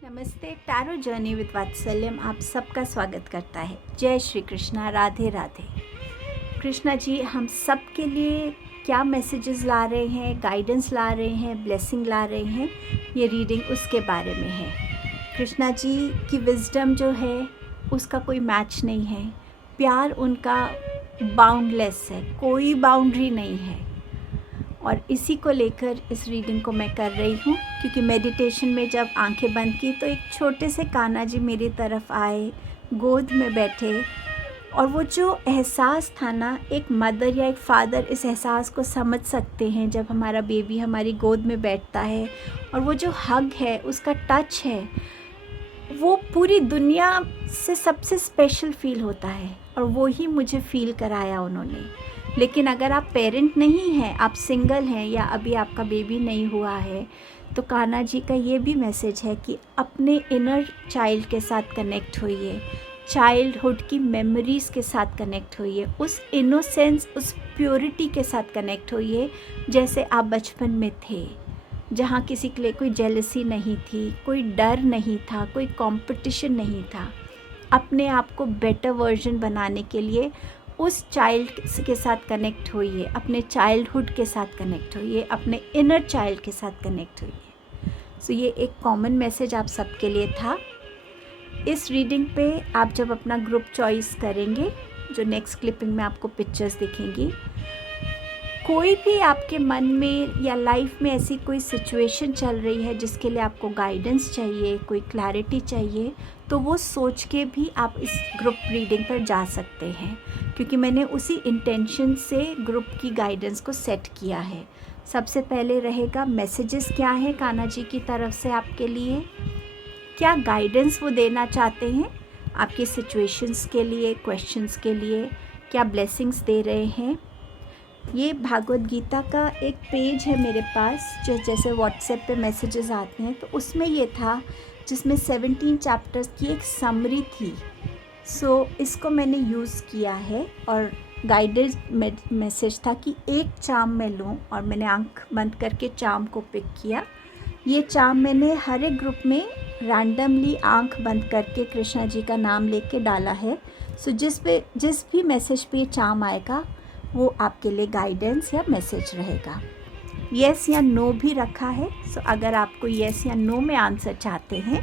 नमस्ते। Tarot journey with वात्सल्यम आप सबका स्वागत करता है। जय श्री कृष्णा, राधे राधे। कृष्णा जी हम सब के लिए क्या मैसेजेस ला रहे हैं, गाइडेंस ला रहे हैं, ब्लेसिंग ला रहे हैं, ये रीडिंग उसके बारे में है। कृष्णा जी की विजडम जो है उसका कोई मैच नहीं है। प्यार उनका बाउंडलेस है, कोई बाउंड्री नहीं है। और इसी को लेकर इस रीडिंग को मैं कर रही हूँ, क्योंकि मेडिटेशन में जब आंखें बंद की तो एक छोटे से कान्हा जी मेरी तरफ आए, गोद में बैठे। और वो जो एहसास था ना, एक मदर या एक फादर इस एहसास को समझ सकते हैं जब हमारा बेबी हमारी गोद में बैठता है। और वो जो हग है, उसका टच है, वो पूरी दुनिया से सबसे स्पेशल फील होता है। और वो ही मुझे फील कराया उन्होंने। लेकिन अगर आप पेरेंट नहीं हैं, आप सिंगल हैं या अभी आपका बेबी नहीं हुआ है, तो कान्हा जी का ये भी मैसेज है कि अपने इनर चाइल्ड के साथ कनेक्ट होइए, चाइल्डहुड की मेमोरीज़ के साथ कनेक्ट होइए, उस इनोसेंस, उस प्योरिटी के साथ कनेक्ट होइए जैसे आप बचपन में थे, जहाँ किसी के लिए कोई जेलसी नहीं थी, कोई डर नहीं था, कोई कंपटीशन नहीं था। अपने आप को बेटर वर्जन बनाने के लिए उस चाइल्ड के साथ कनेक्ट होइए, अपने चाइल्डहुड के साथ कनेक्ट होइए, अपने इनर चाइल्ड के साथ कनेक्ट होइए। सो ये एक कॉमन मैसेज आप सबके लिए था। इस रीडिंग पे आप जब अपना ग्रुप चॉइस करेंगे, जो नेक्स्ट क्लिपिंग में आपको पिक्चर्स दिखेंगी, कोई भी आपके मन में या लाइफ में ऐसी कोई सिचुएशन चल रही है जिसके लिए आपको गाइडेंस चाहिए, कोई क्लैरिटी चाहिए, तो वो सोच के भी आप इस ग्रुप रीडिंग पर जा सकते हैं, क्योंकि मैंने उसी इंटेंशन से ग्रुप की गाइडेंस को सेट किया है। सबसे पहले रहेगा मैसेजेस क्या है कान्हा जी की तरफ से आपके लिए, क्या गाइडेंस वो देना चाहते हैं आपकी सिचुएशंस के लिए, क्वेश्चंस के लिए, क्या ब्लेसिंग्स दे रहे हैं। ये भागवत गीता का एक पेज है मेरे पास, जो जैसे व्हाट्सएप पे मैसेजेस आते हैं, तो उसमें ये था जिसमें 17 चैप्टर्स की एक समरी थी। सो इसको मैंने यूज़ किया है और गाइडेड मैसेज था कि एक चार्म मैं लूँ, और मैंने आंख बंद करके चार्म को पिक किया। ये चार्म मैंने हर एक ग्रुप में रैंडमली आंख बंद करके कृष्णा जी का नाम लेके डाला है। सो जिस भी मैसेज पे ये चार्म आएगा वो आपके लिए गाइडेंस या मैसेज रहेगा। येस या नो भी रखा है। सो अगर आपको येस या नो में आंसर चाहते हैं,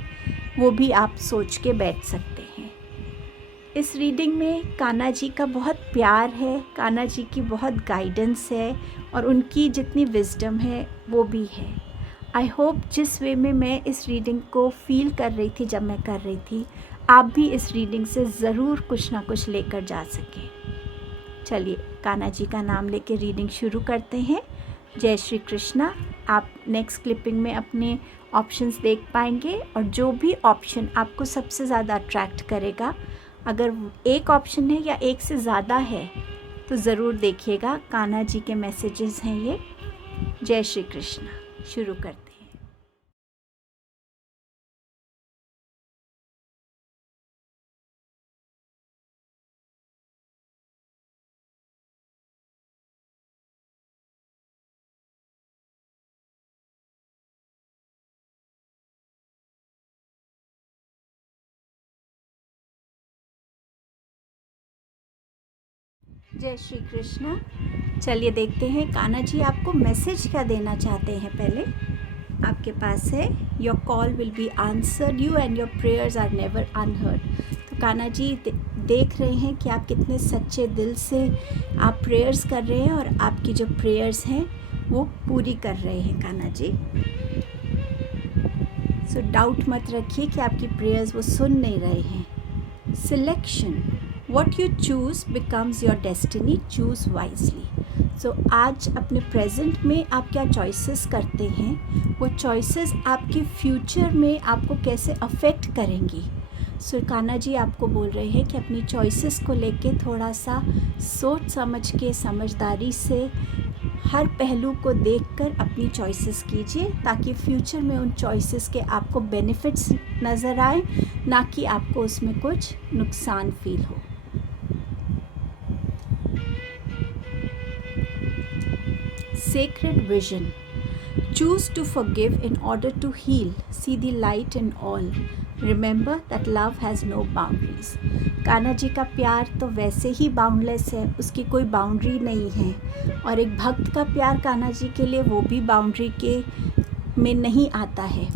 वो भी आप सोच के बैठ सकते हैं। इस रीडिंग में कान्हा जी का बहुत प्यार है, कान्हा जी की बहुत गाइडेंस है, और उनकी जितनी विजडम है वो भी है। आई होप जिस वे में मैं इस रीडिंग को फील कर रही थी जब मैं कर रही थी, आप भी इस रीडिंग से ज़रूर कुछ ना कुछ लेकर जा सकें। चलिए कान्हा जी का नाम लेके रीडिंग शुरू करते हैं। जय श्री कृष्णा। आप नेक्स्ट क्लिपिंग में अपने ऑप्शंस देख पाएंगे, और जो भी ऑप्शन आपको सबसे ज़्यादा अट्रैक्ट करेगा, अगर एक ऑप्शन है या एक से ज़्यादा है, तो ज़रूर देखिएगा। कान्हा जी के मैसेजेस हैं ये। जय श्री कृष्णा। शुरू करते हैं। जय श्री कृष्णा। चलिए देखते हैं कान्हा जी आपको मैसेज क्या देना चाहते हैं। पहले आपके पास है, your call will be answered you and your prayers are never unheard. तो कान्हा जी देख रहे हैं कि आप कितने सच्चे दिल से आप प्रेयर्स कर रहे हैं, और आपकी जो प्रेयर्स हैं वो पूरी कर रहे हैं कान्हा जी। सो डाउट मत रखिए कि आपकी प्रेयर्स वो सुन नहीं रहे हैं। Selection, what you choose becomes your destiny, choose wisely। so आज अपने प्रेजेंट में आप क्या चॉइसेस करते हैं, वो चॉइसेस आपके फ्यूचर में आपको कैसे अफेक्ट करेंगी। सो कान्हा जी आपको बोल रहे हैं कि अपनी चॉइसेस को लेके थोड़ा सा सोच समझ के, समझदारी से, हर पहलू को देखकर अपनी चॉइसेस कीजिए, ताकि फ्यूचर में उन चॉइसेस के आपको बेनिफिट्स नज़र आए, ना कि आपको उसमें कुछ नुकसान फील हो। Sacred vision, choose to forgive in order to heal. See the light in all. Remember that love has no boundaries. Kanha ji का प्यार तो वैसे ही बाउंडलेस है, उसकी कोई बाउंड्री नहीं है। और एक भक्त का प्यार कान्हा जी के लिए वो भी बाउंड्री के में नहीं आता है।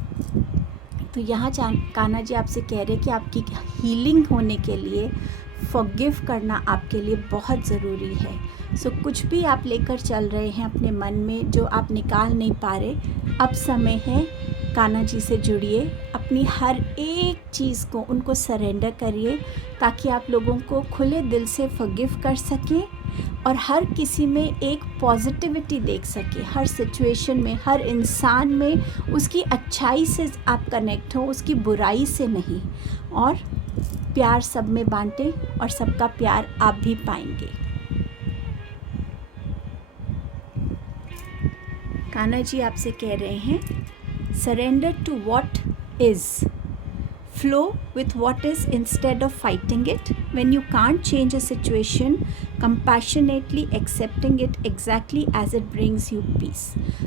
तो यहाँ कान्हा जी आपसे कह रहे हैं कि आपकी हीलिंग होने के लिए फॉरगिव करना आपके लिए बहुत ज़रूरी है। सो कुछ भी आप लेकर चल रहे हैं अपने मन में जो आप निकाल नहीं पा रहे, अब समय है कान्हा जी से जुड़िए, अपनी हर एक चीज़ को उनको सरेंडर करिए ताकि आप लोगों को खुले दिल से फॉरगिव कर सकें और हर किसी में एक पॉजिटिविटी देख सके, हर सिचुएशन में, हर इंसान में उसकी अच्छाई से आप कनेक्ट हो, उसकी बुराई से नहीं। और प्यार सब में बांटें और सबका प्यार आप भी पाएंगे। कान्हा जी आपसे कह रहे हैं, surrender to what is, flow with what is instead of fighting it. When you can't change a situation, compassionately accepting it exactly as it brings you peace.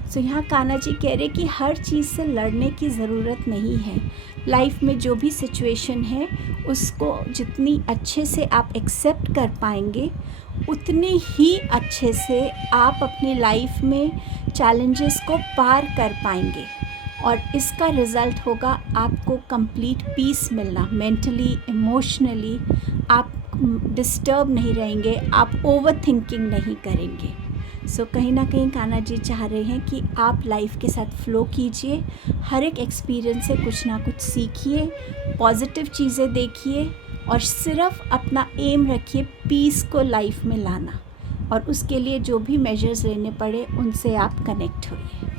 So यहाँ कान्हा जी कह रहे कि हर चीज़ से लड़ने की ज़रूरत नहीं है। लाइफ में जो भी सिचुएशन है उसको जितनी अच्छे से आप एक्सेप्ट कर पाएंगे उतनी ही अच्छे से आप अपनी लाइफ में चैलेंजेस को पार कर पाएंगे और इसका रिज़ल्ट होगा आपको कंप्लीट पीस मिलना। मेंटली, इमोशनली आप डिस्टर्ब नहीं रहेंगे, आप ओवर थिंकिंग नहीं करेंगे। सो कहीं ना कहीं कान्हा जी चाह रहे हैं कि आप लाइफ के साथ फ़्लो कीजिए, हर एक एक्सपीरियंस से कुछ ना कुछ सीखिए, पॉजिटिव चीज़ें देखिए और सिर्फ अपना एम रखिए पीस को लाइफ में लाना, और उसके लिए जो भी मेजर्स लेने पड़े उनसे आप कनेक्ट होइए।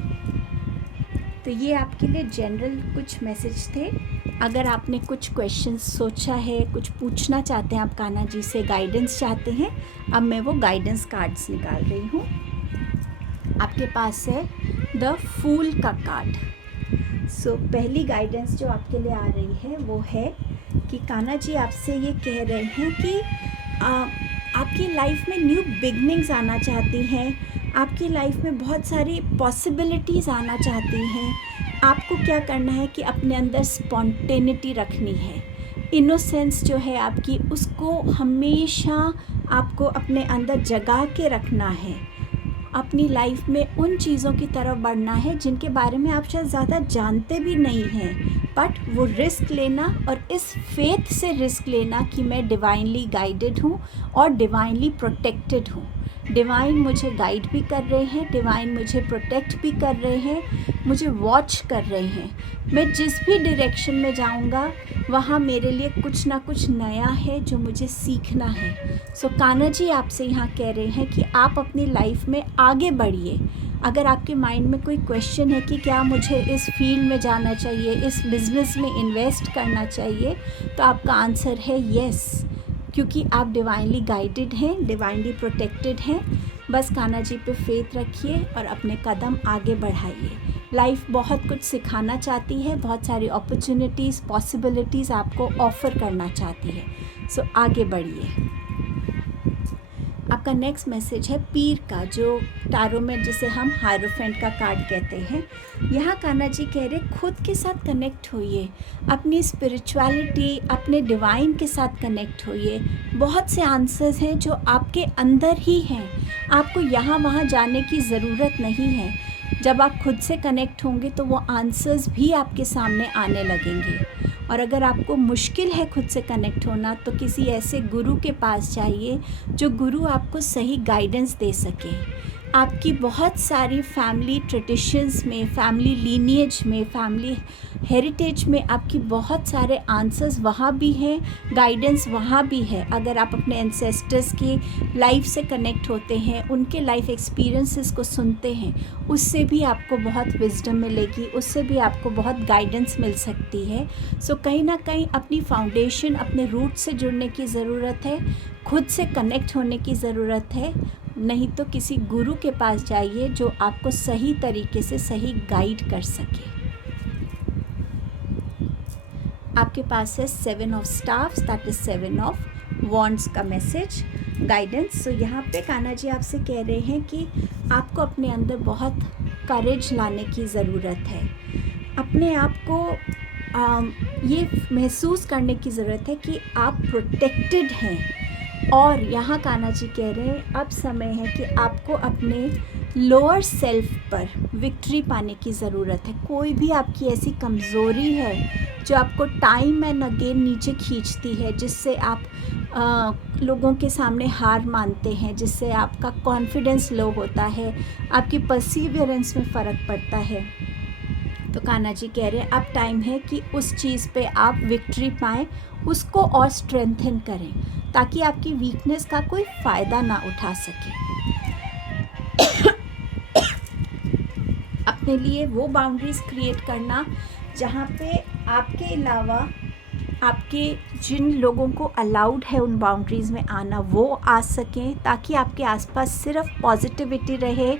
तो ये आपके लिए जनरल कुछ मैसेज थे। अगर आपने कुछ क्वेश्चंस सोचा है, कुछ पूछना चाहते हैं, आप कान्हा जी से गाइडेंस चाहते हैं, अब मैं वो गाइडेंस कार्ड्स निकाल रही हूँ। आपके पास है द फूल का कार्ड। सो पहली गाइडेंस जो आपके लिए आ रही है वो है कि कान्हा जी आपसे ये कह रहे हैं कि आपकी लाइफ में न्यू बिगनिंग्स आना चाहती हैं, आपकी लाइफ में बहुत सारी पॉसिबिलिटीज़ आना चाहती हैं। आपको क्या करना है कि अपने अंदर स्पॉन्टेनिटी रखनी है, इनोसेंस जो है आपकी उसको हमेशा आपको अपने अंदर जगा के रखना है। अपनी लाइफ में उन चीज़ों की तरफ बढ़ना है जिनके बारे में आप शायद ज़्यादा जानते भी नहीं हैं, बट वो रिस्क लेना और इस फेथ से रिस्क लेना कि मैं डिवाइनली गाइडेड हूँ और डिवाइनली प्रोटेक्टेड हूँ। डिवाइन मुझे गाइड भी कर रहे हैं, डिवाइन मुझे प्रोटेक्ट भी कर रहे हैं, मुझे वॉच कर रहे हैं। मैं जिस भी डायरेक्शन में जाऊंगा वहाँ मेरे लिए कुछ ना कुछ नया है जो मुझे सीखना है। सो कान्हा जी आपसे यहाँ कह रहे हैं कि आप अपनी लाइफ में आगे बढ़िए। अगर आपके माइंड में कोई क्वेश्चन है कि क्या मुझे इस फील्ड में जाना चाहिए, इस बिज़नेस में इन्वेस्ट करना चाहिए, तो आपका आंसर है येस, क्योंकि आप डिवाइनली गाइडेड हैं, डिवाइनली प्रोटेक्टेड हैं। बस कान्हा जी पे फेथ रखिए और अपने कदम आगे बढ़ाइए। लाइफ बहुत कुछ सिखाना चाहती है, बहुत सारी अपॉर्चुनिटीज़, पॉसिबिलिटीज़ आपको ऑफ़र करना चाहती है। सो आगे बढ़िए। आपका नेक्स्ट मैसेज है पीर का, जो टारो में जिसे हम हायरोफेंट का कार्ड कहते हैं। यहाँ कान्हा जी कह रहे खुद के साथ कनेक्ट होइए, अपनी स्पिरिचुअलिटी, अपने डिवाइन के साथ कनेक्ट होइए। बहुत से आंसर्स हैं जो आपके अंदर ही हैं, आपको यहाँ वहाँ जाने की ज़रूरत नहीं है। जब आप खुद से कनेक्ट होंगे तो वो आंसर्स भी आपके सामने आने लगेंगे। और अगर आपको मुश्किल है खुद से कनेक्ट होना तो किसी ऐसे गुरु के पास जाइए जो गुरु आपको सही गाइडेंस दे सके। आपकी बहुत सारी फैमिली ट्रेडिशंस में, फैमिली लीनिएज में, फैमिली हेरिटेज में आपकी बहुत सारे आंसर्स वहाँ भी हैं, गाइडेंस वहाँ भी है। अगर आप अपने एंसेस्टर्स की लाइफ से कनेक्ट होते हैं, उनके लाइफ एक्सपीरियंसेस को सुनते हैं, उससे भी आपको बहुत विजडम मिलेगी, उससे भी आपको बहुत गाइडेंस मिल सकती है। सो कहीं ना कहीं अपनी फाउंडेशन, अपने रूट से जुड़ने की ज़रूरत है, खुद से कनेक्ट होने की ज़रूरत है। नहीं तो किसी गुरु के पास जाइए जो आपको सही तरीके से सही गाइड कर सके। आपके पास है 7 of staffs, that is 7 of wands का मैसेज गाइडेंस। सो यहाँ पे कान्हा जी आपसे कह रहे हैं कि आपको अपने अंदर बहुत करेज लाने की ज़रूरत है। अपने आप को ये महसूस करने की ज़रूरत है कि आप प्रोटेक्टेड हैं। और यहाँ कान्हा जी कह रहे हैं अब समय है कि आपको अपने लोअर सेल्फ पर विक्ट्री पाने की ज़रूरत है। कोई भी आपकी ऐसी कमज़ोरी है जो आपको टाइम एंड अगेन नीचे खींचती है, जिससे आप लोगों के सामने हार मानते हैं, जिससे आपका कॉन्फिडेंस लो होता है, आपकी परसीवियरेंस में फ़र्क पड़ता है, तो कान्हा जी कह रहे हैं अब टाइम है कि उस चीज़ पे आप विक्ट्री पाएँ, उसको और स्ट्रेंथन करें, ताकि आपकी वीकनेस का कोई फ़ायदा ना उठा सके। अपने लिए वो बाउंड्रीज़ क्रिएट करना जहाँ पे आपके अलावा आपके जिन लोगों को अलाउड है उन बाउंड्रीज़ में आना, वो आ सकें, ताकि आपके आसपास सिर्फ पॉजिटिविटी रहे,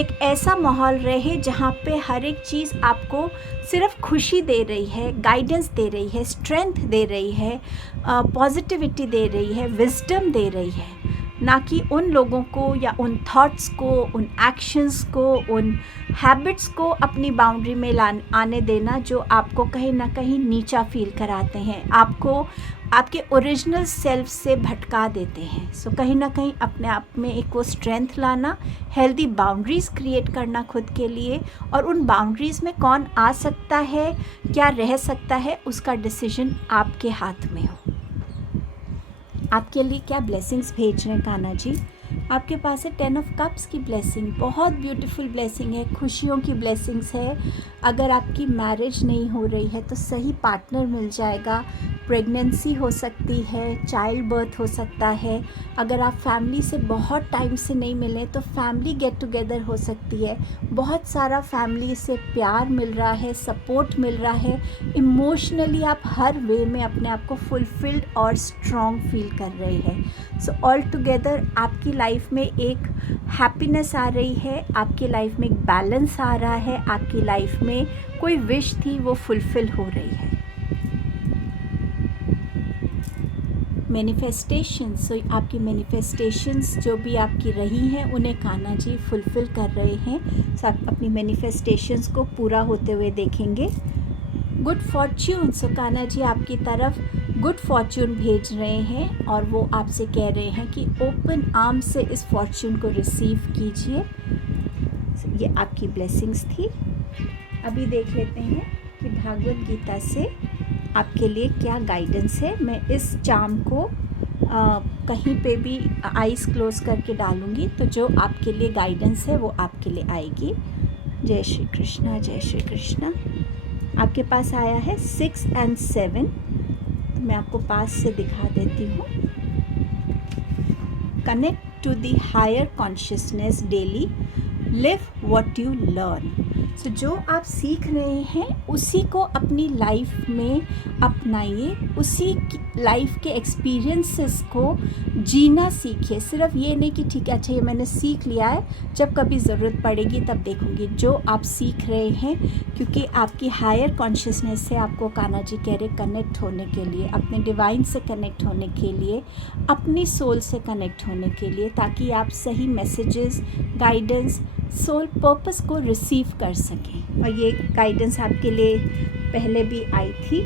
एक ऐसा माहौल रहे जहाँ पे हर एक चीज़ आपको सिर्फ खुशी दे रही है, गाइडेंस दे रही है, स्ट्रेंथ दे रही है, पॉजिटिविटी दे रही है, विजडम दे रही है, ना कि उन लोगों को या उन थॉट्स को, उन एक्शंस को, उन हैबिट्स को अपनी बाउंड्री में आने देना जो आपको कहीं ना कहीं नीचा फील कराते हैं, आपको आपके ओरिजिनल सेल्फ से भटका देते हैं। सो कहीं ना कहीं अपने आप में एक वो स्ट्रेंथ लाना, हेल्दी बाउंड्रीज़ क्रिएट करना खुद के लिए, और उन बाउंड्रीज़ में कौन आ सकता है, क्या रह सकता है, उसका डिसीजन आपके हाथ में हो। आपके लिए क्या ब्लेसिंग्स भेज रहे हैं कान्हा जी? आपके पास है 10 ऑफ कप्स की ब्लेसिंग, बहुत ब्यूटीफुल ब्लेसिंग है, खुशियों की ब्लेसिंग्स है। अगर आपकी मैरिज नहीं हो रही है तो सही पार्टनर मिल जाएगा, प्रेगनेंसी हो सकती है, चाइल्ड बर्थ हो सकता है। अगर आप फैमिली से बहुत टाइम से नहीं मिले तो फैमिली गेट टुगेदर हो सकती है। बहुत सारा फैमिली से प्यार मिल रहा है, सपोर्ट मिल रहा है, इमोशनली आप हर वे में अपने आप को फुलफिल्ड और स्ट्रॉन्ग फील कर रहे हैं। सो ऑल टुगेदर आपकी लाइफ में एक हैप्पीनेस आ रही है, आपकी लाइफ में एक बैलेंस आ रहा है, आपकी लाइफ में कोई विश थी वो फुलफिल हो रही है। मैनिफेस्टेशंस, सो आपकी मैनिफेस्टेशंस जो भी आपकी रही हैं उन्हें कान्हा जी फुलफिल कर रहे हैं। सो आप अपनी मैनिफेस्टेशंस को पूरा होते हुए देखेंगे। गुड फॉर्च्यून, सो कान्हा जी आपकी तरफ गुड फॉर्च्यून भेज रहे हैं और वो आपसे कह रहे हैं कि ओपन आर्म से इस फॉर्च्यून को रिसीव कीजिए। ये आपकी ब्लेसिंग्स थी। अभी देख लेते हैं कि भागवत गीता से आपके लिए क्या गाइडेंस है। मैं इस चार्म को कहीं पे भी आईज क्लोज करके डालूंगी, तो जो आपके लिए गाइडेंस है वो आपके लिए आएगी। जय श्री कृष्णा, जय श्री कृष्णा। आपके पास आया है 6 और 7, तो मैं आपको पास से दिखा देती हूँ। Connect to the higher consciousness daily, live what you learn. So जो आप सीख रहे हैं उसी को अपनी लाइफ में अपनाइए, उसी लाइफ के एक्सपीरियंसेस को जीना सीखिए। सिर्फ ये नहीं कि ठीक है अच्छा ये मैंने सीख लिया है, जब कभी ज़रूरत पड़ेगी तब देखूंगी। जो आप सीख रहे हैं, क्योंकि आपकी हायर कॉन्शियसनेस से आपको कान्हा जी कह रहे कनेक्ट होने के लिए, अपने डिवाइन से कनेक्ट होने के लिए, अपनी सोल से कनेक्ट होने के लिए, ताकि आप सही मैसेजेस, गाइडेंस, सोल पर्पस को रिसीव कर सकें। और ये गाइडेंस आपके लिए पहले भी आई थी।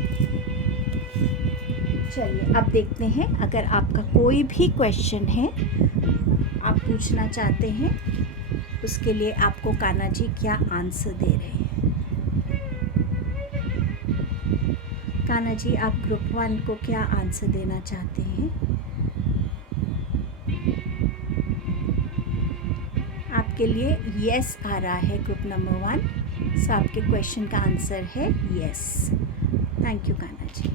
चलिए अब देखते हैं, अगर आपका कोई भी क्वेश्चन है आप पूछना चाहते हैं, उसके लिए आपको कान्हा जी क्या आंसर दे रहे हैं। कान्हा जी आप ग्रुप 1 को क्या आंसर देना चाहते हैं? आपके लिए यस आ रहा है ग्रुप नंबर 1। सो आपके क्वेश्चन का आंसर है yes. Thank you Kanha ji.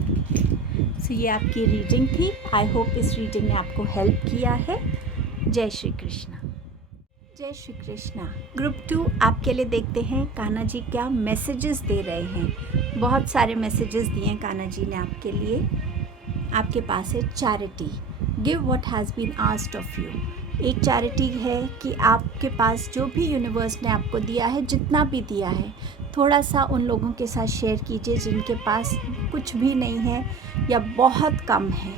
So ये आपकी रीडिंग थी। आई होप इस रीडिंग ने आपको हेल्प किया है। जय श्री कृष्णा, जय श्री कृष्णा। ग्रुप 2 आपके लिए देखते हैं कान्हा जी क्या मैसेजेस दे रहे हैं। बहुत सारे मैसेजेस दिए हैं कान्हा जी ने आपके लिए। आपके पास है charity, give what has been asked of you. एक चैरिटी है कि आपके पास जो भी यूनिवर्स ने आपको दिया है, जितना भी दिया है, थोड़ा सा उन लोगों के साथ शेयर कीजिए जिनके पास कुछ भी नहीं है या बहुत कम है।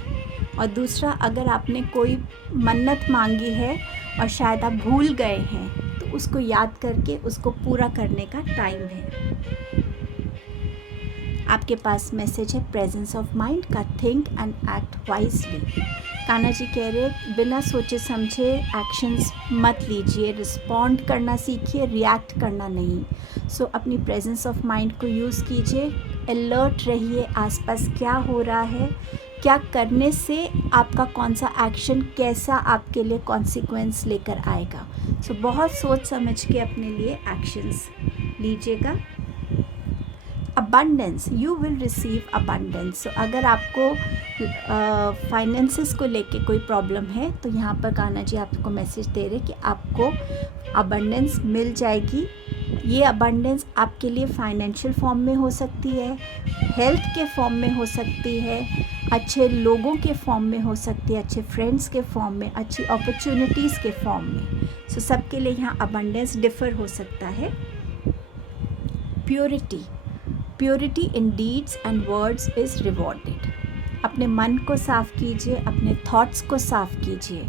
और दूसरा, अगर आपने कोई मन्नत मांगी है और शायद आप भूल गए हैं, तो उसको याद करके उसको पूरा करने का टाइम है। आपके पास मैसेज है प्रेजेंस ऑफ माइंड का, think and act wisely. Kanha ji कह रहे बिना सोचे समझे एक्शंस मत लीजिए, रिस्पॉन्ड करना सीखिए, रिएक्ट करना नहीं। सो अपनी प्रेजेंस ऑफ माइंड को यूज़ कीजिए, अलर्ट रहिए आसपास क्या हो रहा है, क्या करने से आपका कौन सा एक्शन कैसा आपके लिए कॉन्सिक्वेंस लेकर आएगा। सो बहुत सोच समझ के अपने लिए एक्शंस लीजिएगा। Abundance, you will receive abundance. So अगर आपको फाइनेंसेस को लेके कोई प्रॉब्लम है तो यहाँ पर कान्हा जी आपको मैसेज दे रहे कि आपको अबंडेंस मिल जाएगी। ये अबंडेंस आपके लिए फाइनेंशियल फॉर्म में हो सकती है, हेल्थ के फॉर्म में हो सकती है, अच्छे लोगों के फॉर्म में हो सकती है, अच्छे फ्रेंड्स के फॉर्म में, अच्छी अपॉर्चुनिटीज़ के फॉर्म में। सो सबके लिए यहाँ अबंडेंस डिफ़र हो सकता है। Purity in deeds and words is rewarded. अपने मन को साफ़ कीजिए, अपने थॉट्स को साफ़ कीजिए।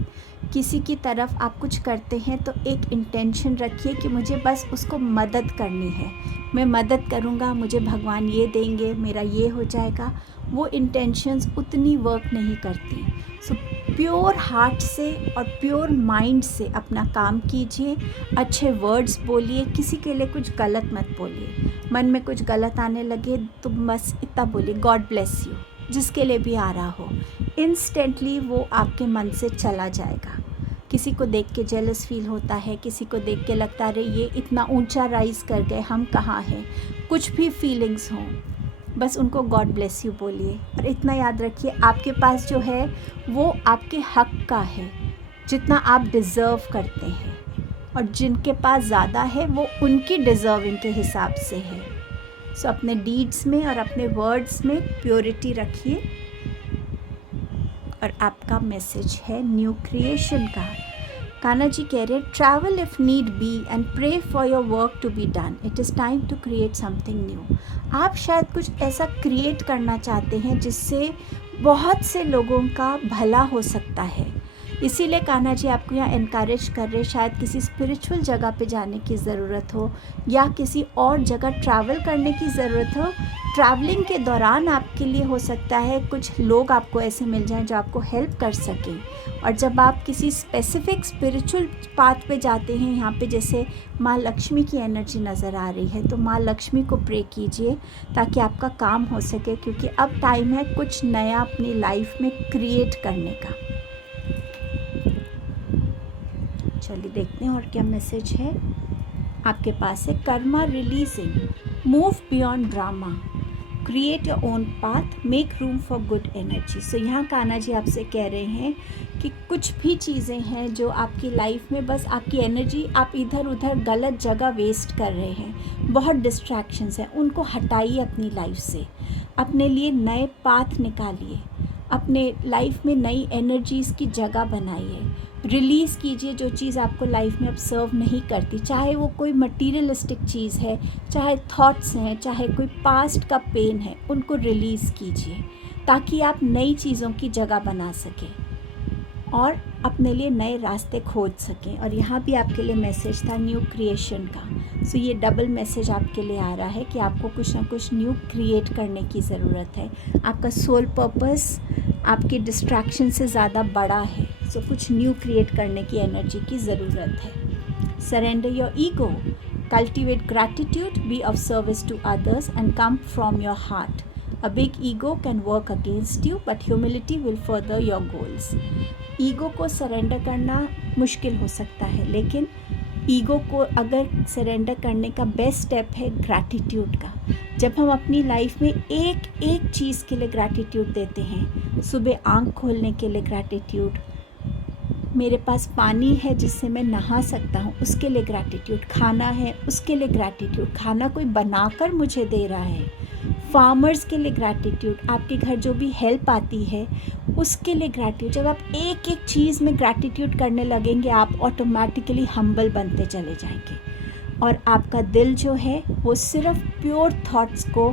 किसी की तरफ आप कुछ करते हैं तो एक इंटेंशन रखिए कि मुझे बस उसको मदद करनी है, मैं मदद करूँगा, मुझे भगवान ये देंगे, मेरा ये हो जाएगा। वो इंटेंशंस उतनी वर्क नहीं करती। सो प्योर हार्ट से और प्योर माइंड से अपना काम कीजिए, अच्छे वर्ड्स बोलिए, किसी के लिए कुछ गलत मत बोलिए। मन में कुछ गलत आने लगे तो बस इतना बोलिए गॉड ब्लेस यू, जिसके लिए भी आ रहा हो, इंस्टेंटली वो आपके मन से चला जाएगा। किसी को देख के जेलस फील होता है, किसी को देख के लगता है ये इतना ऊंचा राइज कर गए, हम कहाँ हैं, कुछ भी फीलिंग्स हों, बस उनको गॉड ब्लेस यू बोलिए। और इतना याद रखिए आपके पास जो है वो आपके हक का है, जितना आप डिज़र्व करते हैं, और जिनके पास ज़्यादा है वो उनकी डिज़र्विंग के हिसाब से है। सो अपने डीड्स में और अपने वर्ड्स में प्योरिटी रखिए। और आपका मैसेज है न्यू क्रिएशन का। कान्हा जी कह रहे travel if need be and pray for your work to be done, it is time to create something new. आप शायद कुछ ऐसा क्रिएट करना चाहते हैं जिससे बहुत से लोगों का भला हो सकता है, इसीलिए कान्हा जी आपको यहाँ इनकरेज कर रहे, शायद किसी स्पिरिचुअल जगह पे जाने की ज़रूरत हो या किसी और जगह ट्रैवल करने की ज़रूरत हो। ट्रैवलिंग के दौरान आपके लिए हो सकता है कुछ लोग आपको ऐसे मिल जाएं जो आपको हेल्प कर सकें। और जब आप किसी स्पेसिफिक स्पिरिचुअल पाथ पे जाते हैं, यहाँ पे जैसे माँ लक्ष्मी की एनर्जी नज़र आ रही है, तो माँ लक्ष्मी को प्रे कीजिए ताकि आपका काम हो सके, क्योंकि अब टाइम है कुछ नया अपनी लाइफ में क्रिएट करने का। चलिए देखते हैं और क्या मैसेज है आपके पास है। Karma releasing, move beyond drama, create your own path, make room for good energy. So यहाँ कान्हा जी आपसे कह रहे हैं कि कुछ भी चीज़ें हैं जो आपकी लाइफ में बस आपकी एनर्जी आप इधर उधर गलत जगह वेस्ट कर रहे हैं, बहुत डिस्ट्रैक्शंस हैं, उनको हटाइए अपनी लाइफ से, अपने लिए नए पाथ निकालिए, अपने लाइफ में नई एनर्जीज़ की जगह बनाइए, रिलीज़ कीजिए जो चीज़ आपको लाइफ में अब सर्व नहीं करती, चाहे वो कोई मटीरियलिस्टिक चीज़ है, चाहे थॉट्स हैं, चाहे कोई पास्ट का पेन है, उनको रिलीज़ कीजिए ताकि आप नई चीज़ों की जगह बना सकें और अपने लिए नए रास्ते खोज सकें। और यहाँ भी आपके लिए मैसेज था न्यू क्रिएशन का। सो ये डबल मैसेज आपके लिए आ रहा है कि आपको कुछ ना कुछ न्यू क्रिएट करने की ज़रूरत है। आपका सोल पर्पस आपकी डिस्ट्रैक्शन से ज़्यादा बड़ा है, सो कुछ न्यू क्रिएट करने की एनर्जी की ज़रूरत है। Surrender your ego, cultivate gratitude, be of service to others and come from your heart. A big ego can work against you, but humility will further your goals. Ego को surrender करना मुश्किल हो सकता है, लेकिन ईगो को अगर surrender करने का बेस्ट स्टेप है ग्रैटिट्यूड का। जब हम अपनी लाइफ में एक एक चीज़ के लिए ग्रैटिट्यूड देते हैं, सुबह आँख खोलने के लिए ग्रैटिट्यूड, मेरे पास पानी है जिससे मैं नहा सकता हूँ उसके लिए ग्रैटिट्यूड, खाना है उसके लिए ग्रैटिट्यूड, खाना कोई बनाकर मुझे दे रहा है, फार्मर्स के लिए ग्रैटिट्यूड, आपके घर जो भी हेल्प आती है उसके लिए ग्रैटिट्यूड। जब आप एक एक चीज़ में ग्रैटिट्यूड करने लगेंगे, आप ऑटोमेटिकली हम्बल बनते चले जाएंगे और आपका दिल जो है वो सिर्फ प्योर थॉट्स को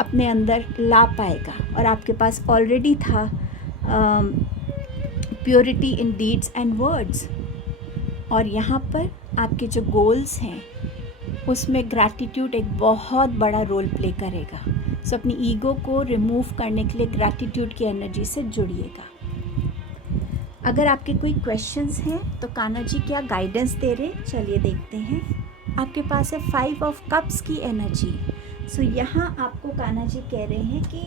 अपने अंदर ला पाएगा। और आपके पास ऑलरेडी था purity in deeds and words, और यहाँ पर आपके जो गोल्स हैं उसमें ग्रैटिट्यूड एक बहुत बड़ा रोल प्ले करेगा। सो अपनी ईगो को रिमूव करने के लिए ग्रैटिट्यूड की एनर्जी से जुड़िएगा। अगर आपके कोई क्वेश्चंस हैं तो कान्हा जी क्या गाइडेंस दे रहे, चलिए देखते हैं। आपके पास है 5 ऑफ कप्स की एनर्जी। सो यहाँ आपको कान्हा जी कह रहे हैं कि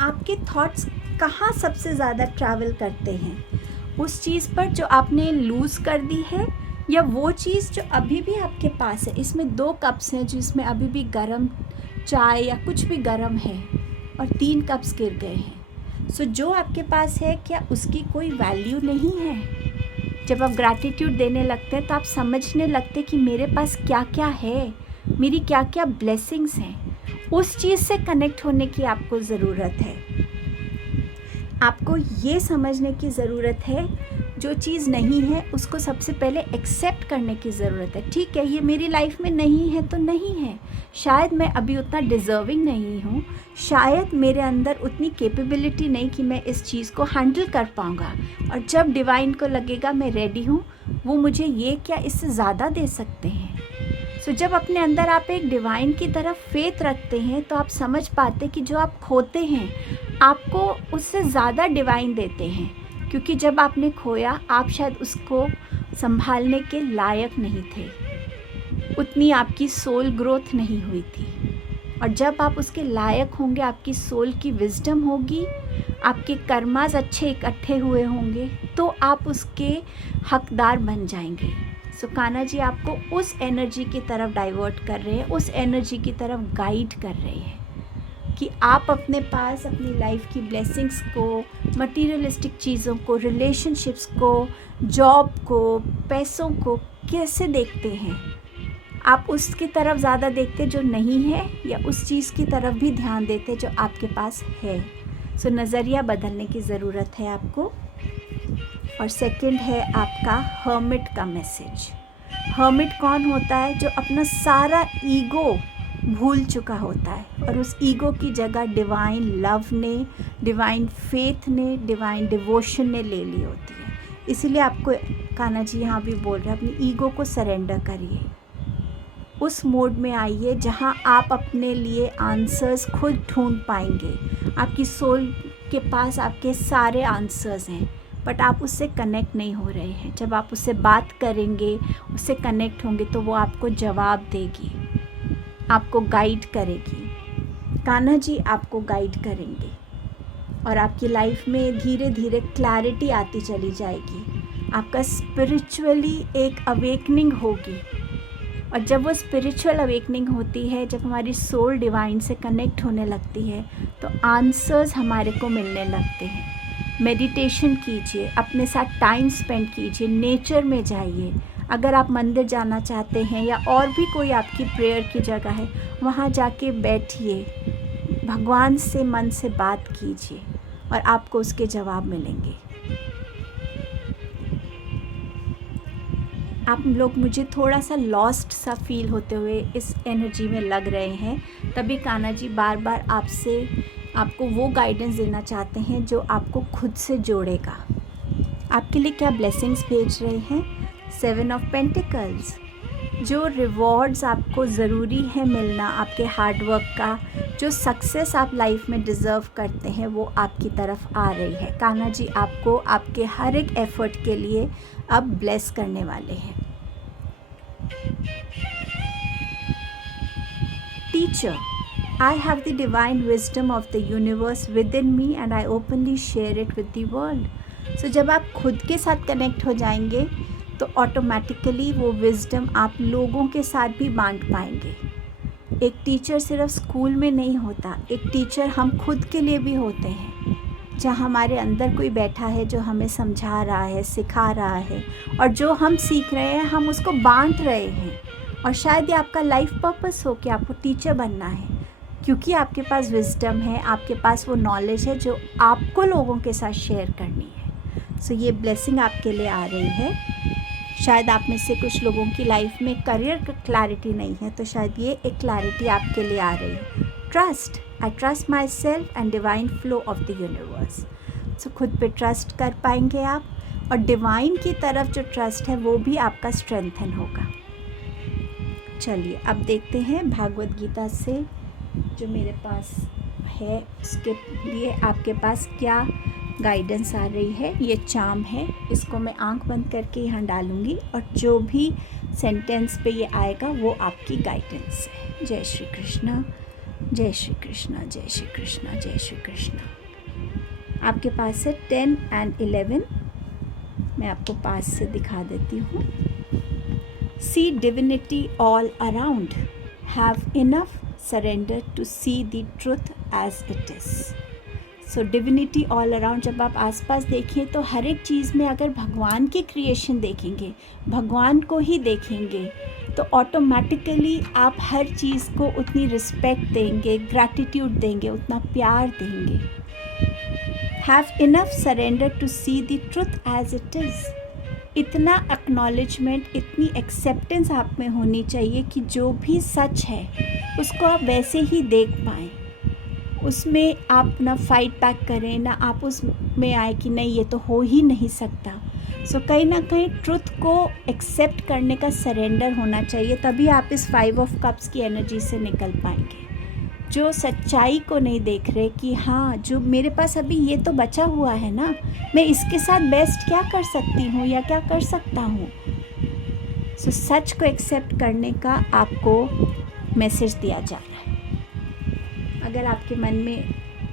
आपके थॉट्स कहाँ सबसे ज़्यादा ट्रैवल करते हैं, उस चीज़ पर जो आपने लूज़ कर दी है या वो चीज़ जो अभी भी आपके पास है। इसमें 2 कप्स हैं जिसमें अभी भी गर्म चाय या कुछ भी गर्म है और 3 कप्स गिर गए हैं। सो जो आपके पास है क्या उसकी कोई वैल्यू नहीं है? जब आप ग्रैटिट्यूड देने लगते हैं तो आप समझने लगते कि मेरे पास क्या क्या है, मेरी क्या क्या ब्लेसिंग्स हैं। उस चीज़ से कनेक्ट होने की आपको ज़रूरत है। आपको ये समझने की ज़रूरत है जो चीज़ नहीं है उसको सबसे पहले एक्सेप्ट करने की ज़रूरत है। ठीक है, ये मेरी लाइफ में नहीं है तो नहीं है, शायद मैं अभी उतना डिज़र्विंग नहीं हूँ, शायद मेरे अंदर उतनी कैपेबिलिटी नहीं कि मैं इस चीज़ को हैंडल कर पाऊँगा, और जब डिवाइन को लगेगा मैं रेडी हूँ, वो मुझे ये क्या इससे ज़्यादा दे सकते हैं। सो जब अपने अंदर आप एक डिवाइन की तरफ फेथ रखते हैं तो आप समझ पाते कि जो आप खोते हैं आपको उससे ज़्यादा डिवाइन देते हैं, क्योंकि जब आपने खोया आप शायद उसको संभालने के लायक नहीं थे, उतनी आपकी सोल ग्रोथ नहीं हुई थी। और जब आप उसके लायक होंगे, आपकी सोल की विजडम होगी, आपके कर्मास अच्छे इकट्ठे हुए होंगे, तो आप उसके हकदार बन जाएंगे। सो कान्हा जी आपको उस एनर्जी की तरफ डाइवर्ट कर रहे हैं, उस एनर्जी की तरफ गाइड कर रहे हैं कि आप अपने पास अपनी लाइफ की ब्लेसिंग्स को, मटीरियलिस्टिक चीज़ों को, रिलेशनशिप्स को, जॉब को, पैसों को कैसे देखते हैं। आप उसकी तरफ ज़्यादा देखते जो नहीं है या उस चीज़ की तरफ भी ध्यान देते जो आपके पास है। सो नज़रिया बदलने की ज़रूरत है आपको। और सेकंड है आपका हर्मिट का मैसेज। हर्मिट कौन होता है? जो अपना सारा ईगो भूल चुका होता है और उस ईगो की जगह डिवाइन लव ने, डिवाइन फेथ ने, डिवाइन डिवोशन ने ले ली होती है। इसीलिए आपको कान्हा जी यहाँ भी बोल रहे हैं अपनी ईगो को सरेंडर करिए, उस मोड में आइए जहाँ आप अपने लिए आंसर्स खुद ढूंढ पाएंगे। आपकी सोल के पास आपके सारे आंसर्स हैं, बट आप उससे कनेक्ट नहीं हो रहे हैं। जब आप उससे बात करेंगे, उससे कनेक्ट होंगे, तो वो आपको जवाब देगी, आपको गाइड करेगी। कान्हा जी आपको गाइड करेंगे और आपकी लाइफ में धीरे धीरे क्लैरिटी आती चली जाएगी। आपका स्पिरिचुअली एक अवेकनिंग होगी, और जब वो स्पिरिचुअल अवेकनिंग होती है, जब हमारी सोल डिवाइन से कनेक्ट होने लगती है, तो आंसर्स हमारे को मिलने लगते हैं। मेडिटेशन कीजिए, अपने साथ टाइम स्पेंड कीजिए, नेचर में जाइए। अगर आप मंदिर जाना चाहते हैं या और भी कोई आपकी प्रेयर की जगह है, वहाँ जाके बैठिए, भगवान से मन से बात कीजिए और आपको उसके जवाब मिलेंगे। आप लोग मुझे थोड़ा सा लॉस्ट सा फील होते हुए इस एनर्जी में लग रहे हैं, तभी कान्हा जी बार बार आपको वो गाइडेंस देना चाहते हैं जो आपको खुद से जोड़ेगा। आपके लिए क्या ब्लेसिंग्स भेज रहे हैं? 7 ऑफ पेंटिकल्स। जो रिवॉर्ड्स आपको ज़रूरी है मिलना आपके हार्डवर्क का, जो सक्सेस आप लाइफ में डिज़र्व करते हैं, वो आपकी तरफ आ रही है। कान्हा जी आपको आपके हर एक एफर्ट के लिए अब ब्लेस करने वाले हैं। Teacher, I have the divine wisdom of the universe within me and I openly share it with the world. So जब आप खुद के साथ कनेक्ट हो जाएंगे तो ऑटोमेटिकली वो विजडम आप लोगों के साथ भी बांट पाएंगे। एक टीचर सिर्फ स्कूल में नहीं होता, एक टीचर हम खुद के लिए भी होते हैं, जहाँ हमारे अंदर कोई बैठा है जो हमें समझा रहा है, सिखा रहा है, और जो हम सीख रहे हैं हम उसको बांट रहे हैं। और शायद ये आपका लाइफ पर्पस हो कि आपको टीचर बनना है, क्योंकि आपके पास विजडम है, आपके पास वो नॉलेज है जो आपको लोगों के साथ शेयर करनी है। सो ये ब्लेसिंग आपके लिए आ रही है। शायद आप में से कुछ लोगों की लाइफ में करियर का क्लैरिटी नहीं है, तो शायद ये एक क्लैरिटी आपके लिए आ रही है। Trust, I trust myself and divine flow of the universe. So खुद पे ट्रस्ट कर पाएंगे आप, और डिवाइन की तरफ जो ट्रस्ट है वो भी आपका स्ट्रेंथन होगा। चलिए अब देखते हैं भागवत गीता से जो मेरे पास है उसके लिए आपके पास क्या गाइडेंस आ रही है। ये चार्म है, इसको मैं आंख बंद करके यहाँ डालूँगी और जो भी सेंटेंस पे ये आएगा वो आपकी गाइडेंस है। जय श्री कृष्णा, जय श्री कृष्णा, जय श्री कृष्णा, जय श्री कृष्णा। आपके पास है 10 and 11। मैं आपको पास से दिखा देती हूँ। See divinity all around. Have enough surrender to see the truth as it is. So divinity all around, जब आप आसपास देखिए तो हर एक चीज़ में अगर भगवान की क्रिएशन देखेंगे, भगवान को ही देखेंगे, तो ऑटोमेटिकली आप हर चीज़ को उतनी रिस्पेक्ट देंगे, ग्रैटिट्यूड देंगे, उतना प्यार देंगे। Have enough surrender to see the truth as it is. इतना एक्नॉलेजमेंट, इतनी एक्सेप्टेंस आप में होनी चाहिए कि जो भी सच है उसको आप वैसे ही देख पाएँ। उसमें आप ना फाइट बैक करें, ना आप उसमें आए कि नहीं ये तो हो ही नहीं सकता। सो कहीं ना कहीं ट्रुथ को एक्सेप्ट करने का सरेंडर होना चाहिए, तभी आप इस 5 of Cups की एनर्जी से निकल पाएंगे। जो सच्चाई को नहीं देख रहे कि हाँ जो मेरे पास अभी ये तो बचा हुआ है ना, मैं इसके साथ बेस्ट क्या कर सकती हूँ या क्या कर सकता हूँ। सो सच को एक्सेप्ट करने का आपको मैसेज दिया जा रहा है। अगर आपके मन में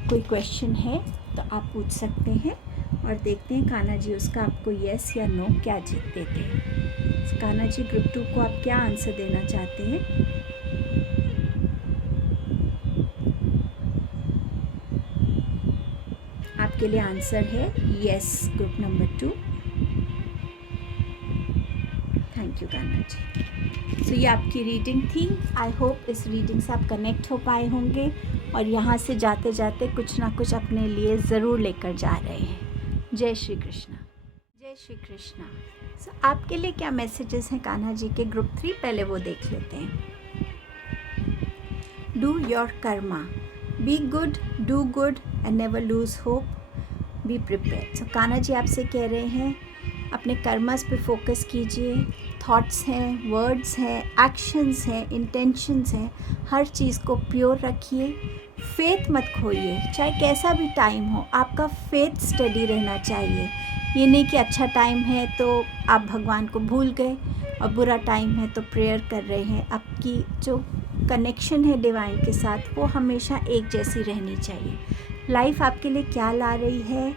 कोई क्वेश्चन है तो आप पूछ सकते हैं और देखते हैं कान्हा जी उसका आपको येस या नो क्या देते हैं। कान्हा जी ग्रुप 2 को आप क्या आंसर देना चाहते हैं। आपके लिए आंसर है yes, group number 2। Thank you Kanha ji. So ये आपकी रीडिंग थी। आई होप इस रीडिंग से आप कनेक्ट हो पाए होंगे और यहाँ से जाते जाते कुछ ना कुछ अपने लिए ज़रूर लेकर जा रहे हैं। जय श्री कृष्णा, जय श्री कृष्णा। सो आपके लिए क्या मैसेजेस हैं कान्हा जी के ग्रुप 3, पहले वो देख लेते हैं। Do your karma, be good, do good and never lose hope, be prepared. So Kanha ji आपसे कह रहे हैं अपने कर्मस पे फोकस कीजिए। थॉट्स हैं, वर्ड्स हैं, एक्शंस हैं, इंटेंशंस हैं, हर चीज़ को प्योर रखिए। फेथ मत खोइए, चाहे कैसा भी टाइम हो, आपका फेथ स्टडी रहना चाहिए। ये नहीं कि अच्छा टाइम है तो आप भगवान को भूल गए और बुरा टाइम है तो प्रेयर कर रहे हैं। आपकी जो कनेक्शन है डिवाइन के साथ वो हमेशा एक जैसी रहनी चाहिए। लाइफ आपके लिए क्या ला रही है,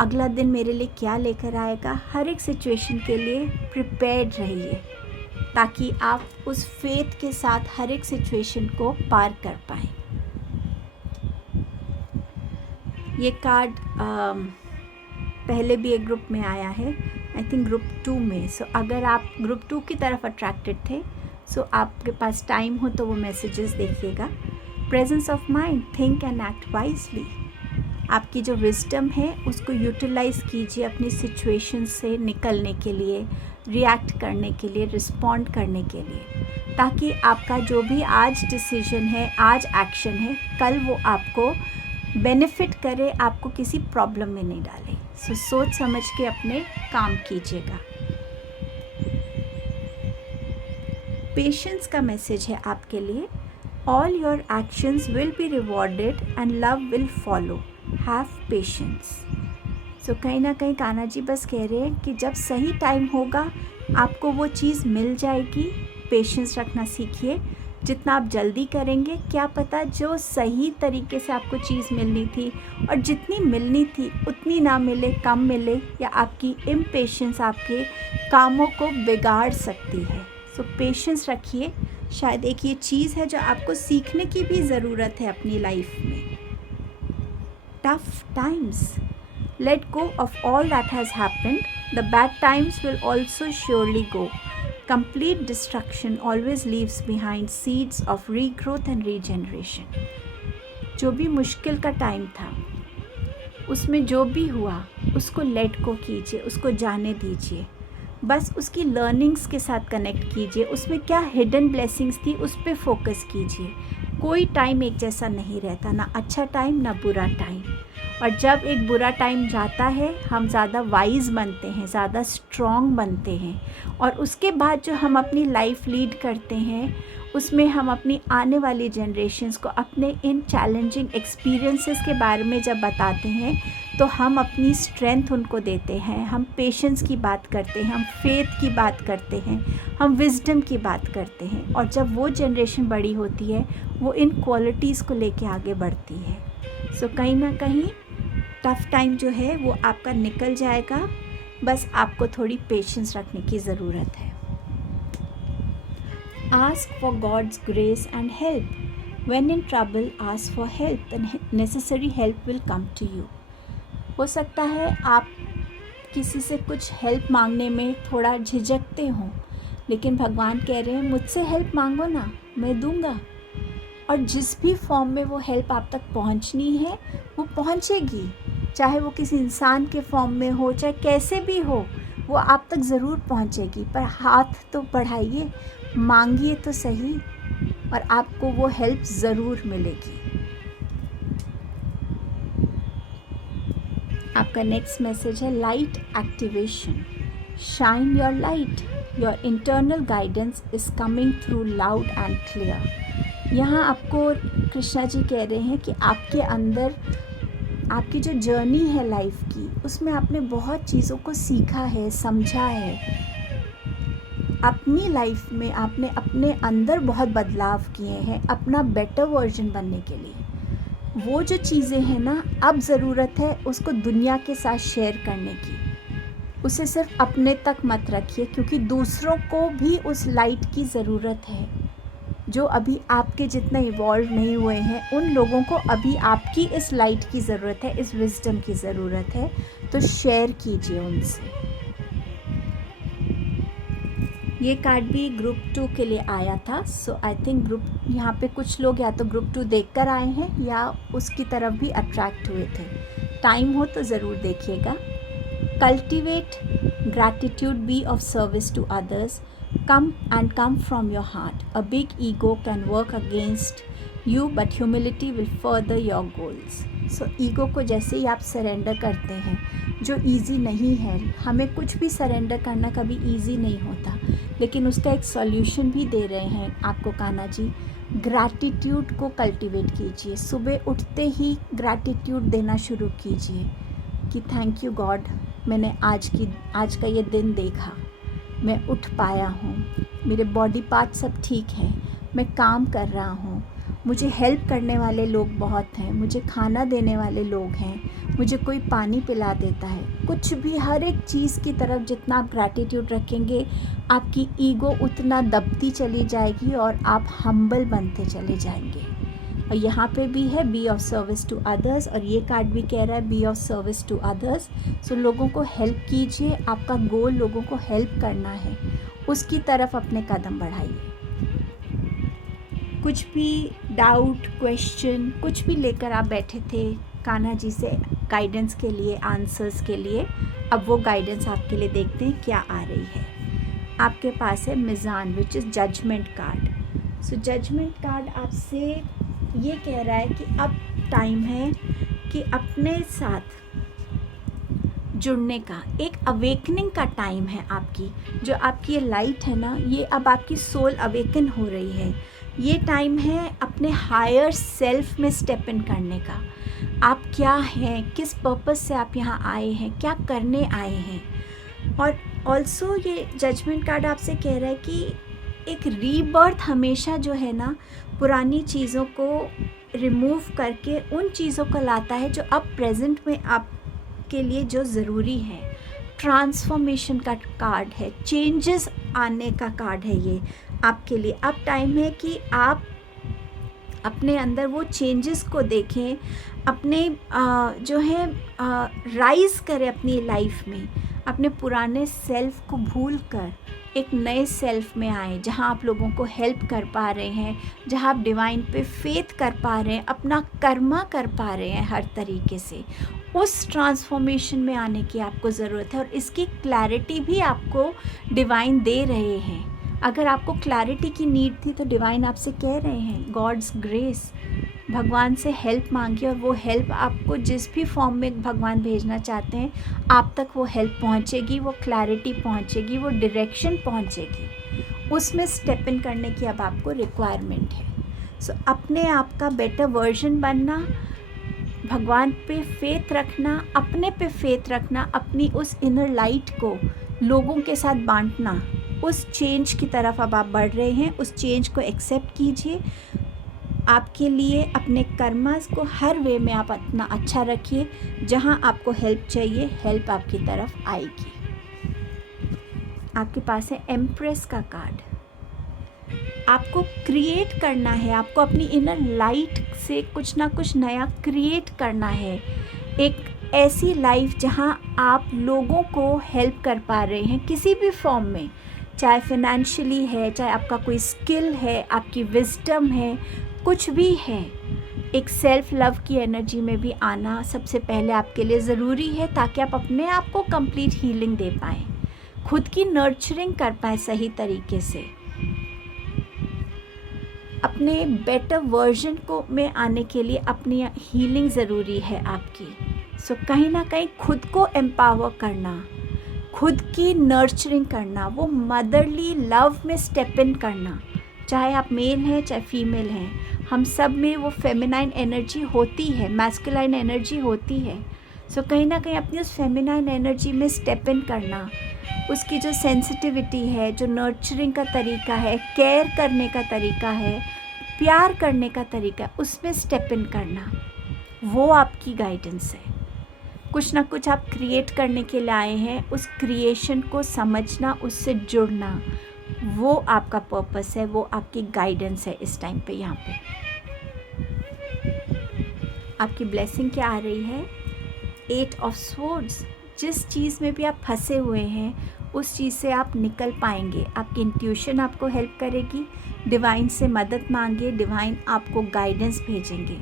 अगला दिन मेरे लिए क्या लेकर आएगा, हर एक सिचुएशन के लिए प्रिपेयर्ड रहिए ताकि आप उस फेथ के साथ हर एक सिचुएशन को पार कर पाएँ। ये कार्ड पहले भी एक ग्रुप में आया है, आई थिंक ग्रुप 2 में। सो अगर आप ग्रुप 2 की तरफ अट्रैक्टेड थे सो आपके पास टाइम हो तो वो मैसेजेस देखिएगा। Presence of mind, think and act wisely. आपकी जो विजडम है उसको यूटिलाइज़ कीजिए अपनी सिचुएशन से निकलने के लिए, रिएक्ट करने के लिए, रिस्पॉन्ड करने के लिए, ताकि आपका जो भी आज डिसीजन है, आज एक्शन है, कल वो आपको बेनिफिट करे, आपको किसी प्रॉब्लम में नहीं डाले। सो सोच समझ के अपने काम कीजिएगा। पेशेंस का मैसेज है आपके लिए। All your actions will be rewarded and love will follow, have patience. So कहीं ना कहीं कान्हा जी बस कह रहे हैं कि जब सही टाइम होगा आपको वो चीज़ मिल जाएगी। पेशेंस रखना सीखिए। जितना आप जल्दी करेंगे क्या पता जो सही तरीके से आपको चीज़ मिलनी थी और जितनी मिलनी थी उतनी ना मिले, कम मिले, या आपकी इम्पेशेंस आपके कामों को बिगाड़ सकती है। सो पेशेंस रखिए। शायद एक ये चीज़ है जो आपको सीखने की भी ज़रूरत है अपनी लाइफ में। Tough times, let go of all that has happened, the bad times will also surely go. Complete destruction always leaves behind seeds of regrowth and regeneration. जो भी मुश्किल का टाइम था उसमें जो भी हुआ उसको लेट को कीजिए, उसको जाने दीजिए। बस उसकी लर्निंग्स के साथ कनेक्ट कीजिए। उसमें क्या हिडन ब्लेसिंग्स थी उस पर फोकस कीजिए। कोई टाइम एक जैसा नहीं रहता, ना अच्छा टाइम ना बुरा टाइम। और जब एक बुरा टाइम जाता है हम ज़्यादा वाइज बनते हैं, ज़्यादा स्ट्रॉन्ग बनते हैं, और उसके बाद जो हम अपनी लाइफ लीड करते हैं उसमें हम अपनी आने वाली जनरेशन्स को अपने इन चैलेंजिंग एक्सपीरियंसेस के बारे में जब बताते हैं तो हम अपनी स्ट्रेंथ उनको देते हैं, हम पेशेंस की बात करते हैं, हम फेथ की बात करते हैं, हम विजडम की बात करते हैं। और जब वो जनरेशन बड़ी होती है वो इन क्वालिटीज़ को लेके आगे बढ़ती है। सो कहीं ना कहीं टफ़ टाइम जो है वो आपका निकल जाएगा, बस आपको थोड़ी पेशेंस रखने की ज़रूरत है। Ask for God's grace and help. When in trouble, ask for help. The necessary help will come to you. हो सकता है आप किसी से कुछ हेल्प मांगने में थोड़ा झिझकते हो, लेकिन भगवान कह रहे हैं मुझसे हेल्प मांगो ना, मैं दूंगा। और जिस भी फॉर्म में वो हेल्प आप तक पहुंचनी है वो पहुंचेगी, चाहे वो किसी इंसान के फॉर्म में हो, चाहे कैसे भी हो, वो आप तक ज़रूर पहुंचेगी। पर हाथ तो बढ़ाइए, मांगिए तो सही, और आपको वो हेल्प ज़रूर मिलेगी। आपका नेक्स्ट मैसेज है light activation. Shine your light, your internal guidance is coming through loud and clear. यहाँ आपको कृष्णा जी कह रहे हैं कि आपके अंदर आपकी जो जर्नी है लाइफ की, उसमें आपने बहुत चीज़ों को सीखा है, समझा है। अपनी लाइफ में आपने अपने अंदर बहुत बदलाव किए हैं अपना बेटर वर्जन बनने के लिए। वो जो चीज़ें हैं ना, अब ज़रूरत है उसको दुनिया के साथ शेयर करने की। उसे सिर्फ अपने तक मत रखिए, क्योंकि दूसरों को भी उस लाइट की ज़रूरत है। जो अभी आपके जितना इवॉल्व नहीं हुए हैं उन लोगों को अभी आपकी इस लाइट की ज़रूरत है, इस विजडम की ज़रूरत है। तो शेयर कीजिए उनसे। ये कार्ड भी ग्रुप 2 के लिए आया था। सो आई थिंक ग्रुप, यहाँ पे कुछ लोग या तो ग्रुप 2 देखकर आए हैं या उसकी तरफ भी अट्रैक्ट हुए थे। टाइम हो तो ज़रूर देखिएगा। Cultivate gratitude, be of service to others, come from your heart. A big ego can work against you, but humility will further your goals. So ego को जैसे ही आप सरेंडर करते हैं, जो ईजी नहीं है, हमें कुछ भी सरेंडर करना कभी ईजी नहीं होता, लेकिन उसका एक सॉल्यूशन भी दे रहे हैं आपको कान्हा जी। ग्रैटिट्यूड को कल्टिवेट कीजिए, सुबह उठते ही ग्रैटिट्यूड देना शुरू कीजिए कि थैंक यू गॉड, मैंने आज का ये दिन देखा, मैं उठ पाया हूँ, मेरे बॉडी पार्ट सब ठीक हैं, मैं काम कर रहा हूँ, मुझे हेल्प करने वाले लोग बहुत हैं, मुझे खाना देने वाले लोग हैं, मुझे कोई पानी पिला देता है। कुछ भी, हर एक चीज़ की तरफ जितना आप ग्रैटिट्यूड रखेंगे आपकी ईगो उतना दबती चली जाएगी और आप हम्बल बनते चले जाएंगे। और यहाँ पे भी है be of service to others, और ये कार्ड भी कह रहा है be of service to others. So लोगों को हेल्प कीजिए, आपका गोल लोगों को हेल्प करना है, उसकी तरफ अपने कदम बढ़ाइए। कुछ भी डाउट, क्वेश्चन, कुछ भी लेकर आप बैठे थे कान्हा जी से गाइडेंस के लिए, आंसर्स के लिए, अब वो गाइडेंस आपके लिए देखते हैं क्या आ रही है। आपके पास है मिज़ान, which is judgement card. So judgement card आपसे ये कह रहा है कि अब टाइम है कि अपने साथ जुड़ने का, एक अवेकनिंग का टाइम है आपकी। जो आपकी ये लाइट है ना, ये अब आपकी सोल अवेकन हो रही है। ये टाइम है अपने हायर सेल्फ में स्टेप इन करने का। आप क्या हैं, किस पर्पस से आप यहाँ आए हैं, क्या करने आए हैं। और ऑल्सो ये जजमेंट कार्ड आपसे कह रहा है कि एक रीबर्थ हमेशा जो है ना, पुरानी चीज़ों को रिमूव करके उन चीज़ों को लाता है जो अब प्रेजेंट में आपके लिए जो ज़रूरी है। ट्रांसफॉर्मेशन का कार्ड है, चेंजेस आने का कार्ड है ये आपके लिए। अब टाइम है कि आप अपने अंदर वो चेंजेस को देखें, अपने जो है राइज़ करें अपनी लाइफ में, अपने पुराने सेल्फ को भूल कर एक नए सेल्फ में आए, जहाँ आप लोगों को हेल्प कर पा रहे हैं, जहाँ आप डिवाइन पे फेथ कर पा रहे हैं, अपना कर्मा कर पा रहे हैं हर तरीके से। उस ट्रांसफॉर्मेशन में आने की आपको ज़रूरत है, और इसकी क्लैरिटी भी आपको डिवाइन दे रहे हैं। अगर आपको क्लैरिटी की नीड थी तो डिवाइन आपसे कह रहे हैं गॉड्स ग्रेस, भगवान से हेल्प मांगिए और वो हेल्प आपको जिस भी फॉर्म में भगवान भेजना चाहते हैं आप तक वो हेल्प पहुंचेगी, वो क्लैरिटी पहुंचेगी, वो डायरेक्शन पहुंचेगी। उसमें स्टेप इन करने की अब आपको रिक्वायरमेंट है। सो अपने आप का बेटर वर्जन बनना, भगवान पे फेथ रखना, अपने पे फेथ रखना, अपनी उस इनर लाइट को लोगों के साथ बांटना, उस चेंज की तरफ अब आप बढ़ रहे हैं। उस चेंज को एक्सेप्ट कीजिए। आपके लिए अपने कर्मास को हर वे में आप इतना अच्छा रखिए, जहाँ आपको हेल्प चाहिए हेल्प आपकी तरफ आएगी। आपके पास है एम्प्रेस का कार्ड। आपको क्रिएट करना है, आपको अपनी इनर लाइट से कुछ ना कुछ नया क्रिएट करना है। एक ऐसी लाइफ जहाँ आप लोगों को हेल्प कर पा रहे हैं किसी भी फॉर्म में, चाहे फाइनेंशियली है, चाहे आपका कोई स्किल है, आपकी विजडम है, कुछ भी है। एक सेल्फ लव की एनर्जी में भी आना सबसे पहले आपके लिए ज़रूरी है, ताकि आप अपने आप को कंप्लीट हीलिंग दे पाएँ, खुद की नर्चरिंग कर पाएँ सही तरीके से। अपने बेटर वर्जन को में आने के लिए अपनी हीलिंग ज़रूरी है आपकी। सो कहीं ना कहीं खुद को एम्पावर करना, खुद की नर्चरिंग करना, वो मदरली लव में स्टेप इन करना, चाहे आप मेल हैं चाहे फीमेल हैं, हम सब में वो फेमिनाइन एनर्जी होती है, मैस्कुलाइन एनर्जी होती है। सो कहीं ना कहीं अपनी उस फेमिनाइन एनर्जी में स्टेप इन करना, उसकी जो सेंसिटिविटी है, जो नर्चरिंग का तरीका है, केयर करने का तरीका है, प्यार करने का तरीका है, उसमें स्टेप इन करना, वो आपकी गाइडेंस है। कुछ ना कुछ आप क्रिएट करने के लिए आए हैं, उस क्रिएशन को समझना, उससे जुड़ना, वो आपका पर्पस है, वो आपकी गाइडेंस है इस टाइम पे। यहाँ पे आपकी ब्लेसिंग क्या आ रही है? 8 ऑफ स्वॉर्ड्स। जिस चीज़ में भी आप फंसे हुए हैं उस चीज़ से आप निकल पाएंगे। आपकी इंट्यूशन आपको हेल्प करेगी। डिवाइन से मदद मांगिए, डिवाइन आपको गाइडेंस भेजेंगे,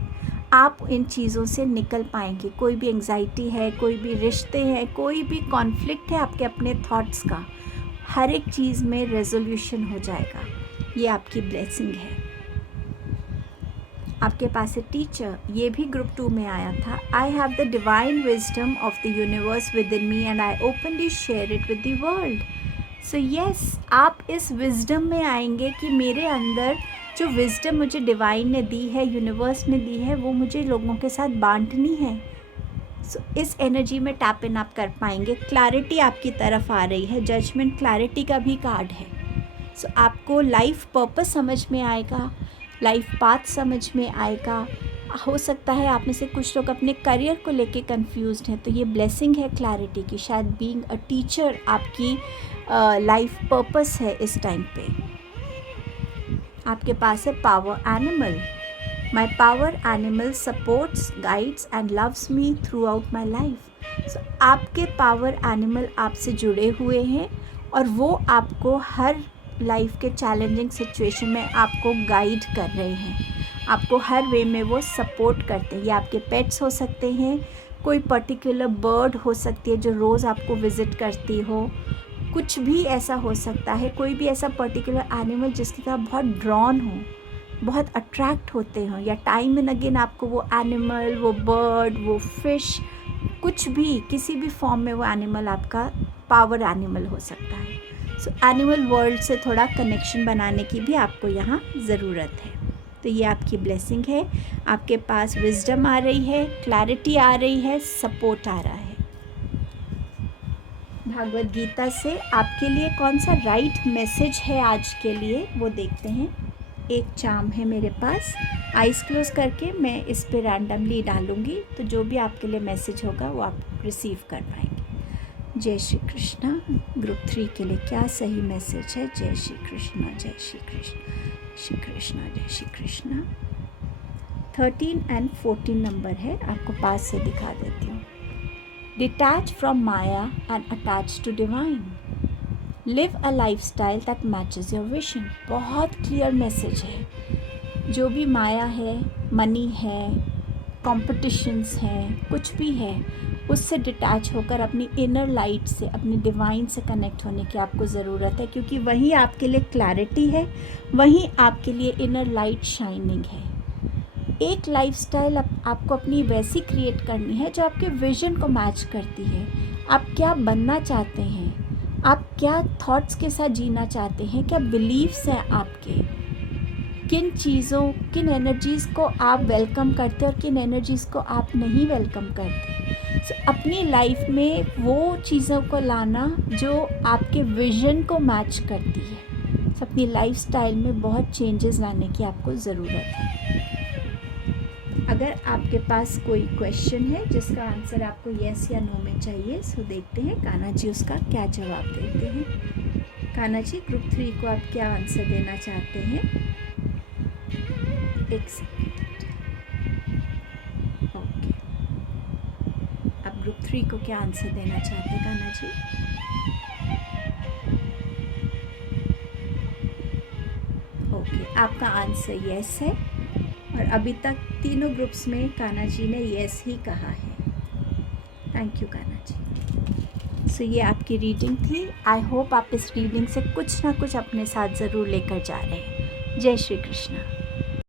आप इन चीज़ों से निकल पाएंगे। कोई भी एंग्जाइटी है, कोई भी रिश्ते हैं, कोई भी कॉन्फ्लिक्ट है आपके अपने थॉट्स का, हर एक चीज़ में रेजोल्यूशन हो जाएगा। ये आपकी ब्लेसिंग है। आपके पास है टीचर, ये भी ग्रुप 2 में आया था। I have the divine wisdom of the universe with in me and I openly share it with the world. So yes, आप इस विजडम में आएंगे कि मेरे अंदर जो विजडम मुझे डिवाइन ने दी है, यूनिवर्स ने दी है, वो मुझे लोगों के साथ बांटनी है। सो इस एनर्जी में टैप इन आप कर पाएंगे। क्लैरिटी आपकी तरफ आ रही है, जजमेंट क्लैरिटी का भी कार्ड है। सो आपको लाइफ पर्पस समझ में आएगा, लाइफ पाथ समझ में आएगा। हो सकता है आप में से कुछ लोग अपने करियर को लेके कंफ्यूज्ड हैं, तो ये ब्लेसिंग है क्लैरिटी की। शायद बीइंग अ टीचर आपकी लाइफ पर्पस है इस टाइम पे। आपके पास है power animal. My power animal supports, guides and loves me throughout my life. So आपके पावर एनिमल आपसे जुड़े हुए हैं और वो आपको हर लाइफ के चैलेंजिंग सिचुएशन में आपको गाइड कर रहे हैं, आपको हर वे में वो सपोर्ट करते हैं। ये आपके पेट्स हो सकते हैं, कोई पर्टिकुलर बर्ड हो सकती है जो रोज़ आपको विज़िट करती हो, कुछ भी ऐसा हो सकता है, कोई भी ऐसा पर्टिकुलर एनिमल जिसकी तरफ बहुत ड्रॉन हो, बहुत अट्रैक्ट होते हो, या टाइम एंड अगेन आपको वो एनिमल, वो बर्ड, वो फिश, कुछ भी किसी भी फॉर्म में वो एनिमल आपका पावर एनिमल हो सकता है। सो एनिमल वर्ल्ड से थोड़ा कनेक्शन बनाने की भी आपको यहाँ ज़रूरत है। तो ये आपकी ब्लेसिंग है। आपके पास विजडम आ रही है, क्लैरिटी आ रही है, सपोर्ट आ रहा है। भागवत गीता से आपके लिए कौन सा राइट मैसेज है आज के लिए, वो देखते हैं। एक चार्म है मेरे पास, आइज़ क्लोज करके मैं इस पे रैंडमली डालूँगी, तो जो भी आपके लिए मैसेज होगा वो आप रिसीव कर पाएंगे। जय श्री कृष्णा। ग्रुप 3 के लिए क्या सही मैसेज है? जय श्री कृष्णा, जय श्री कृष्ण, श्री कृष्णा, जय श्री कृष्णा। 13 एंड 14 नंबर है, आपको पास से दिखा देती हूँ। Detach from maya and attach to divine, live a lifestyle that matches your vision. बहुत क्लियर मैसेज है। जो भी माया है, मनी है, कॉम्पिटिशन्स हैं, कुछ भी है, उससे डिटैच होकर अपनी इनर लाइट से, अपनी डिवाइन से कनेक्ट होने की आपको ज़रूरत है, क्योंकि वही आपके लिए क्लैरिटी है, वही आपके लिए इनर लाइट शाइनिंग है। एक लाइफस्टाइल आपको अपनी वैसी क्रिएट करनी है जो आपके विजन को मैच करती है। आप क्या बनना चाहते हैं, आप क्या थॉट्स के साथ जीना चाहते हैं, क्या बिलीव्स हैं आपके, किन चीज़ों, किन एनर्जीज़ को आप वेलकम करते हैं और किन एनर्जीज़ को आप नहीं वेलकम करते। अपनी लाइफ में वो चीज़ों को लाना जो आपके विजन को मैच करती है। अपनी लाइफस्टाइल में बहुत चेंजेस लाने की आपको ज़रूरत है। अगर आपके पास कोई क्वेश्चन है जिसका आंसर आपको येस या नो में चाहिए, सो देखते हैं कान्हा जी उसका क्या जवाब देते हैं। कान्हा जी, ग्रुप 3 को आप क्या आंसर देना चाहते हैं? एक सेकेंड। ओके, आप ग्रुप 3 को क्या आंसर देना चाहते हैं कान्हा जी? ओके, आपका आंसर येस है और अभी तक तीनों ग्रुप्स में कान्हा जी ने येस ही कहा है। Thank you Kanha ji. So ये आपकी रीडिंग थी। आई होप आप इस रीडिंग से कुछ ना कुछ अपने साथ ज़रूर लेकर जा रहे हैं। जय श्री कृष्णा।